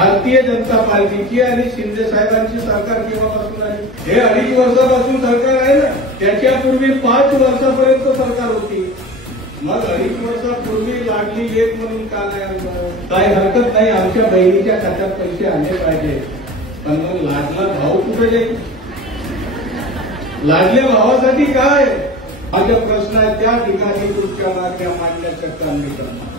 भारतीय जनता पार्टीची आणि शिंदे साहेबांची सरकार केव्हापासून आहे? हे 2.5 वर्षापासून सरकार आहे ना. त्याच्यापूर्वी 5 वर्षापर्यंत सरकार होती. मग 2.5 वर्षापूर्वी लाडली लेक म्हणून का नाही आणलं? काय हरकत नाही, आमच्या बहिणीच्या खात्यात पैसे आले पाहिजे, पण मग लाडला भाव कुठे जाईल? लाडल्या भावासाठी काय? माझा प्रश्न आहे, त्या ठिकाणी तुमच्या मागण्या मांडण्याचं काम मी करणार.